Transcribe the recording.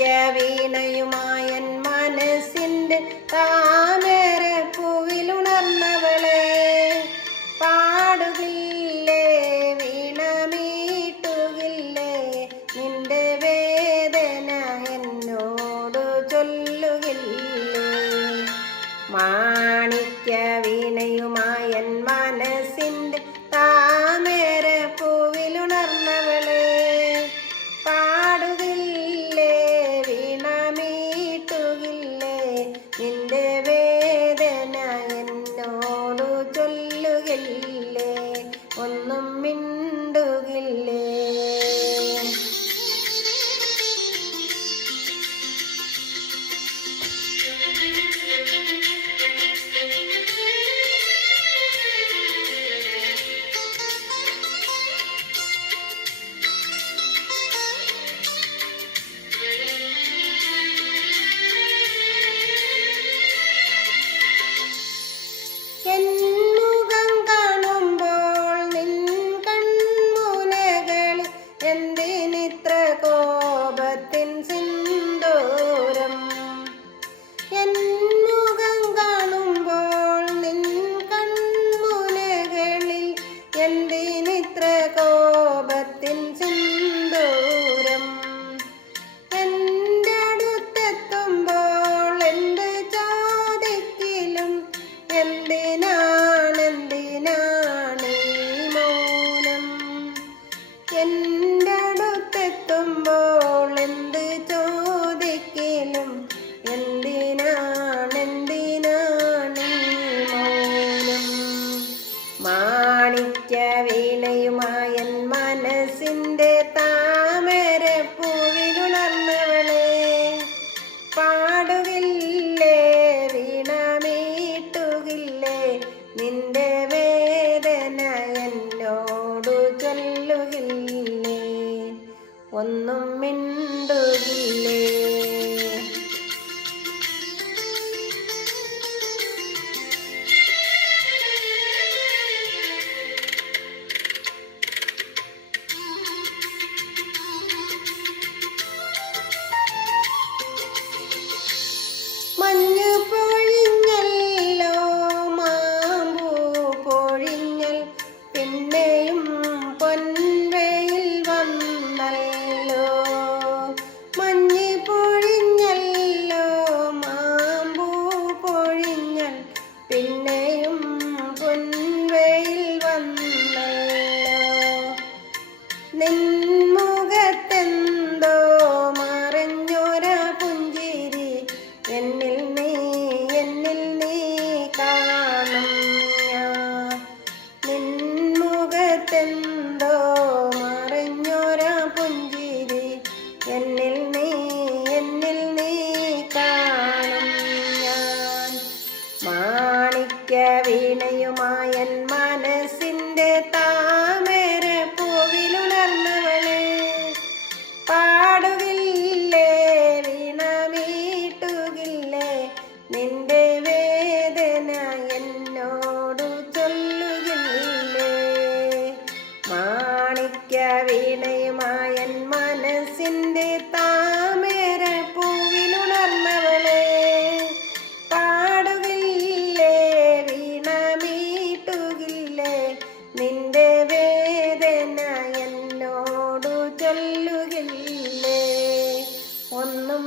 വീണയുമായൻ മനസ്സിൻ്റെ താമര പൂവിലുണർന്നവളെ പാടുകില്ലേ വീണമീട്ടുകില്ലേ നിന്റെ വേദന എന്നോട് ചൊല്ലുകില്ലേ മാണിക്യ വീണയുമായൻ മനസ്സിൻ്റെ താമര പൂവിലുണർന്നവളെ പാടുകില്ലേ വീണമീട്ടുകില്ലേ നിന്റെ വേദന എന്നോട് ചൊല്ലുകില്ലേ ഒന്നും മിണ്ടുകില്ലേ എന്തിനിത്ര കോപത്തിൻ സിന്ദൂരം എൻ മുഖം കാണുമ്പോൾ നിൻ കൺമുനകളിൽ എന്തിനിത്ര കോപത്തിൻ സിന്ദൂരം എൻ്റെ അടുത്തെത്തുമ്പോൾ എന്ത് ചോദിക്കലും എന്തിനാണ് മൗനം എൻ്റെ അടുത്തെത്തുമ്പോൾ എന്ത് ചോദിക്കലും എന്തിനാണ് മൗനം മാണിക്യ വീണയുമായൻ മനസ്സിൻ്റെ താമര പൂവിലുണർന്നവളെ പാടുകില്ലേ വീണമീട്ടുകില്ലേ നിന്റെ വേദന എന്നോട് ചൊല്ലുകില്ലേ ഒന്നും മിണ്ടുകില്ലേ മഞ്ഞു പൊഴിഞ്ഞല്ലോ മാമ്പൂ പൊഴിഞ്ഞൽ പിന്നെയും പൊൻവെയിൽ വന്നല്ലോ മഞ്ഞ് പൊഴിഞ്ഞല്ലോ മാമ്പൂ പൊഴിഞ്ഞൽ പിന്നെയും പൊൻവെയിൽ വന്നല്ലോ നിൻമുഖത്തെന്തോ മറഞ്ഞൊര പുഞ്ചിരി എന്നിൽ നീ കാണും ഞാൻ നിൻമുഖത്തെന്തോ മറഞ്ഞൊര പുഞ്ചിരി എന്നിൽ നീ കാണും ഞാൻ മാണിക്യ വീണയുമായൻ മനസ്സിൻ്റെ താമര പൂവിലുണർന്നവളെ പാടുകില്ലേ വീണമീട്ടുകില്ലേ നിന്റെ വേദന എന്നോട് ചൊല്ലുകില്ലേ മാണിക്യ വീണയുമായൻ മനസ്സിൻ്റെ താമര പൂവിലുണർന്നവളെ പാടുകില്ലേ വീണമീട്ടുകില്ലേ നിന്റെ വേദന എന്നോട് ചൊല്ലുകില്ലേ ഒന്നും